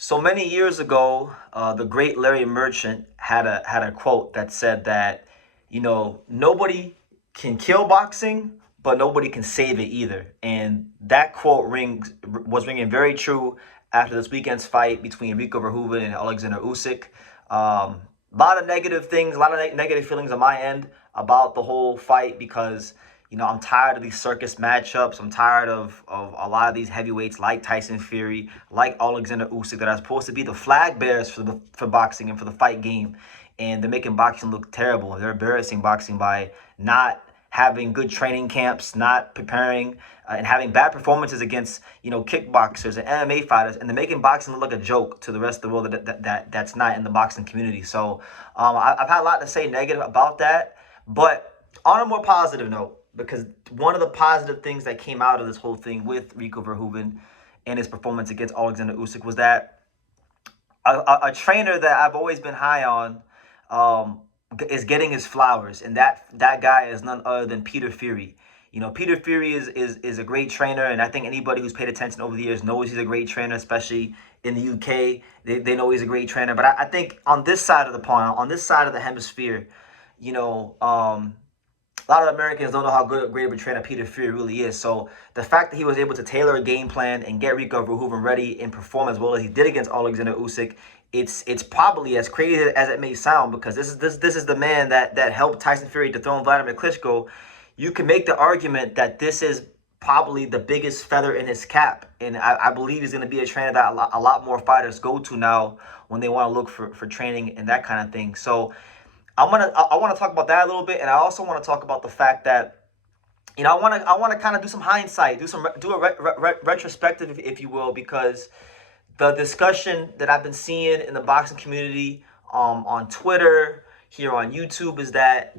So many years ago, the great Larry Merchant had a quote that said that, nobody can kill boxing, but nobody can save it either. And that quote was ringing very true after this weekend's fight between Rico Verhooven and Oleksandr Usyk. A lot of negative things, a lot of negative feelings on my end about the whole fight because I'm tired of these circus matchups. I'm tired of a lot of these heavyweights like Tyson Fury, like Oleksandr Usyk that are supposed to be the flag bearers for boxing and for the fight game, and they're making boxing look terrible. They're embarrassing boxing by not having good training camps, not preparing, and having bad performances against kickboxers and MMA fighters, and they're making boxing look like a joke to the rest of the world that's not in the boxing community. So I've had a lot to say negative about that, but on a more positive note, because one of the positive things that came out of this whole thing with Rico Verhoeven and his performance against Oleksandr Usyk was that a trainer that I've always been high on is getting his flowers, and that guy is none other than Peter Fury. Peter Fury is a great trainer, and I think anybody who's paid attention over the years knows he's a great trainer, especially in the UK. They know he's a great trainer. But I think on this side of the pond, on this side of the hemisphere, a lot of Americans don't know how great of a trainer Peter Fury really is. So the fact that he was able to tailor a game plan and get Rico Verhoeven ready and perform as well as he did against Oleksandr Usyk, it's probably as crazy as it may sound, because this is the man that helped Tyson Fury dethrone Vladimir Klitschko. You can make the argument that this is probably the biggest feather in his cap, and I believe he's going to be a trainer that a lot more fighters go to now when they want to look for training and that kind of thing. So I want to talk about that a little bit, and I also want to talk about the fact that I want to kind of do some hindsight, do a retrospective, if you will, because the discussion that I've been seeing in the boxing community, on Twitter, here on YouTube, is that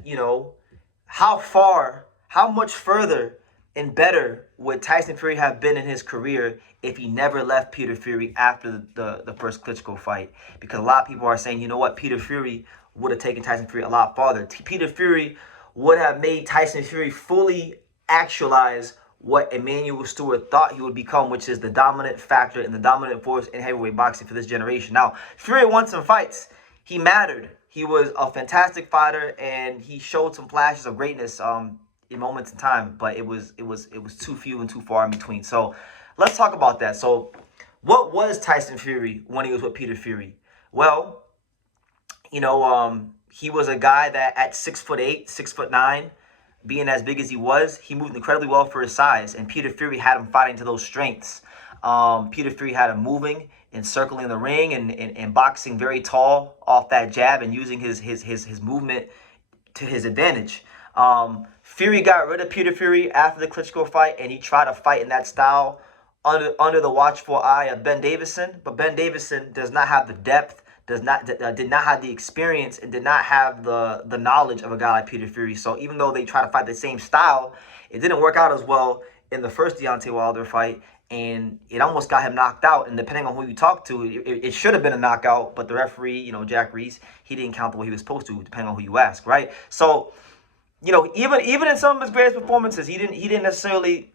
how much further and better would Tyson Fury have been in his career if he never left Peter Fury after the first Klitschko fight? Because a lot of people are saying, Peter Fury would have taken Tyson Fury a lot farther. Peter Fury would have made Tyson Fury fully actualize what Emmanuel Stewart thought he would become, which is the dominant factor and the dominant force in heavyweight boxing for this generation. Now, Fury won some fights. He mattered. He was a fantastic fighter, and he showed some flashes of greatness in moments in time, but it was too few and too far in between. So let's talk about that. So what was Tyson Fury when he was with Peter Fury? Well, he was a guy that at 6'8", 6'9", being as big as he was, he moved incredibly well for his size, and Peter Fury had him fighting to those strengths. Peter Fury had him moving and circling the ring and boxing very tall off that jab and using his movement to his advantage. Fury got rid of Peter Fury after the Klitschko fight, and he tried to fight in that style under the watchful eye of Ben Davison, but Ben Davison does not have the depth, did not have the experience, and did not have the knowledge of a guy like Peter Fury. So even though they try to fight the same style, it didn't work out as well in the first Deontay Wilder fight, and it almost got him knocked out. And depending on who you talk to, it should have been a knockout, but the referee, Jack Reese, he didn't count the way he was supposed to, depending on who you ask, right? So, even in some of his greatest performances, he didn't necessarily,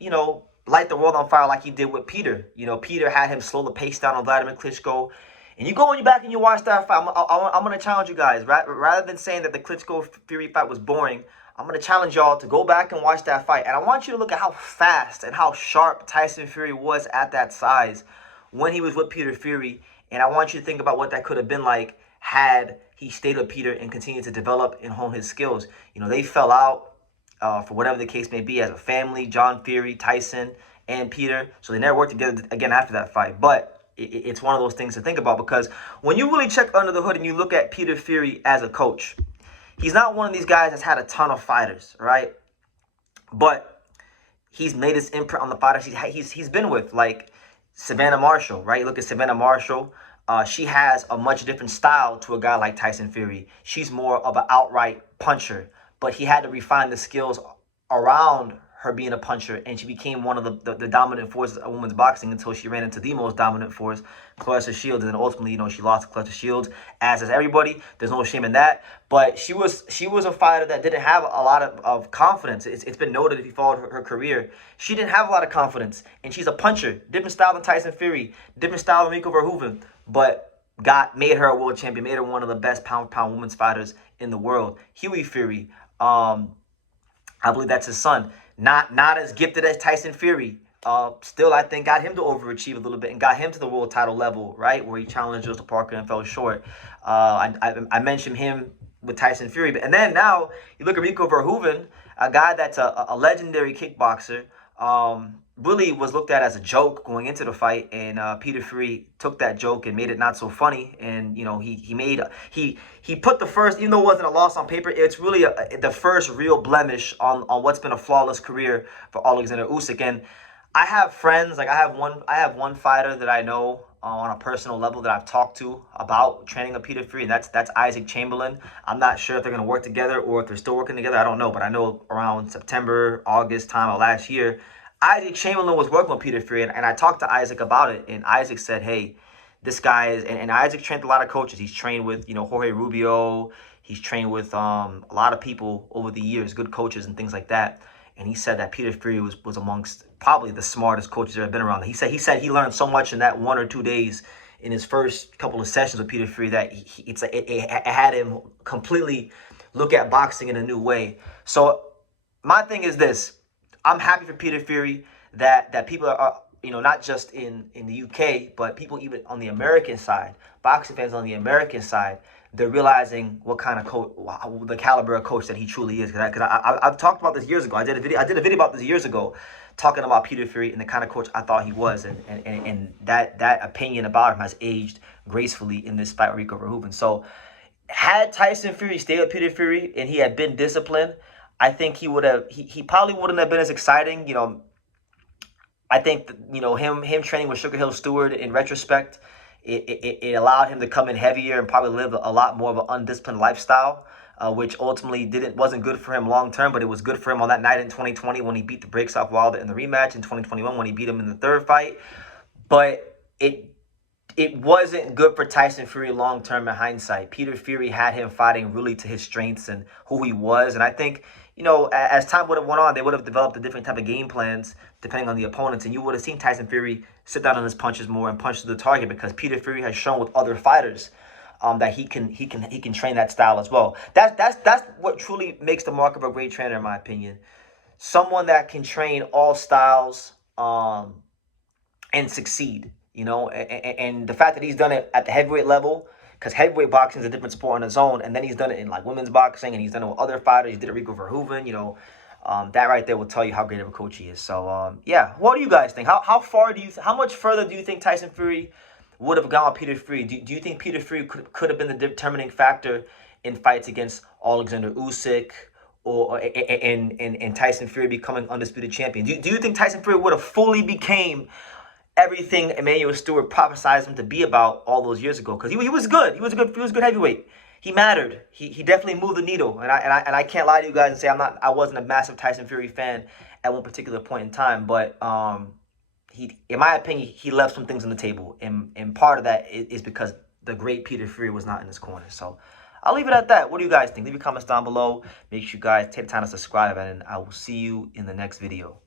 light the world on fire like he did with Peter. Peter had him slow the pace down on Vladimir Klitschko. And you go and you back and you watch that fight. I'm going to challenge you guys. Rather than saying that the Klitschko-Fury fight was boring, I'm going to challenge y'all to go back and watch that fight. And I want you to look at how fast and how sharp Tyson Fury was at that size when he was with Peter Fury. And I want you to think about what that could have been like had he stayed with Peter and continued to develop and hone his skills. They fell out for whatever the case may be as a family, John Fury, Tyson, and Peter. So they never worked together again after that fight. But it's one of those things to think about, because when you really check under the hood and you look at Peter Fury as a coach, he's not one of these guys that's had a ton of fighters, right? But he's made his imprint on the fighters he's been with, like Savannah Marshall, right? Look at Savannah Marshall. She has a much different style to a guy like Tyson Fury. She's more of an outright puncher, but he had to refine the skills around her being a puncher, and she became one of the dominant forces of women's boxing until she ran into the most dominant force, Clarissa Shields, and then ultimately, she lost to Clarissa Shields, as is everybody. There's no shame in that. But she was a fighter that didn't have a lot of confidence. It's been noted if you followed her career. She didn't have a lot of confidence, and she's a puncher. Different style than Tyson Fury, different style than Rico Verhooven, but made her a world champion, made her one of the best pound-for-pound women's fighters in the world. Huey Fury, I believe that's his son. Not as gifted as Tyson Fury. Still, I think got him to overachieve a little bit and got him to the world title level, right, where he challenged Joseph Parker and fell short. I mentioned him with Tyson Fury, and then now you look at Rico Verhooven, a guy that's a legendary kickboxer. Really was looked at as a joke going into the fight, and Peter Fury took that joke and made it not so funny. And he put the first, even though it wasn't a loss on paper, it's really the first real blemish on what's been a flawless career for Oleksandr Usyk. And I have friends, like I have one fighter that I know on a personal level that I've talked to about training of Peter Fury, and that's Isaac Chamberlain. I'm not sure if they're going to work together or if they're still working together. I don't know, but I know around September, August time of last year, Isaac Chamberlain was working with Peter Fury, and I talked to Isaac about it, and Isaac said, hey, this guy is, and Isaac trained a lot of coaches. He's trained with, Jorge Rubio. He's trained with a lot of people over the years, good coaches and things like that. And he said that Peter Fury was amongst probably the smartest coaches that have been around. He said he learned so much in that 1 or 2 days in his first couple of sessions with Peter Fury that it had him completely look at boxing in a new way. So my thing is this. I'm happy for Peter Fury that people are, not just in the UK, but people even on the American side, boxing fans on the American side, they're realizing what kind of coach, the caliber of coach that he truly is. Because I've talked about this years ago. I did a video about this years ago, talking about Peter Fury and the kind of coach I thought he was, and that opinion about him has aged gracefully in this fight with Rico Verhooven. So, had Tyson Fury stayed with Peter Fury and he had been disciplined, I think he probably wouldn't have been as exciting. I think him training with Sugar Hill Stewart, in retrospect, it allowed him to come in heavier and probably live a lot more of an undisciplined lifestyle, which ultimately wasn't good for him long term, but it was good for him on that night in 2020 when he beat the brakes off Wilder in the rematch, in 2021 when he beat him in the third fight. But it wasn't good for Tyson Fury long term in hindsight. Peter Fury had him fighting really to his strengths and who he was, and I think, as time would have went on, they would have developed a different type of game plans depending on the opponents, and you would have seen Tyson Fury sit down on his punches more and punch to the target, because Peter Fury has shown with other fighters that he can train that style as well. That's what truly makes the mark of a great trainer, in my opinion. Someone that can train all styles and succeed. And the fact that he's done it at the heavyweight level, because heavyweight boxing is a different sport on its own, and then he's done it in like women's boxing, and he's done it with other fighters. He did it with Rico Verhooven. That right there will tell you how great of a coach he is. So yeah, what do you guys think? How much further do you think Tyson Fury would have gone with Peter Fury? Do you think Peter Fury could have been the determining factor in fights against Oleksandr Usyk and Tyson Fury becoming undisputed champion? Do you think Tyson Fury would have fully became everything Emmanuel Stewart prophesized him to be about all those years ago? Because he was good. He was good heavyweight. He mattered. He definitely moved the needle. And I can't lie to you guys and say I wasn't a massive Tyson Fury fan at one particular point in time. But in my opinion, he left some things on the table, and part of that is because the great Peter Fury was not in his corner. So I'll leave it at that. What do you guys think? Leave your comments down below. Make sure you guys take the time to subscribe, and I will see you in the next video.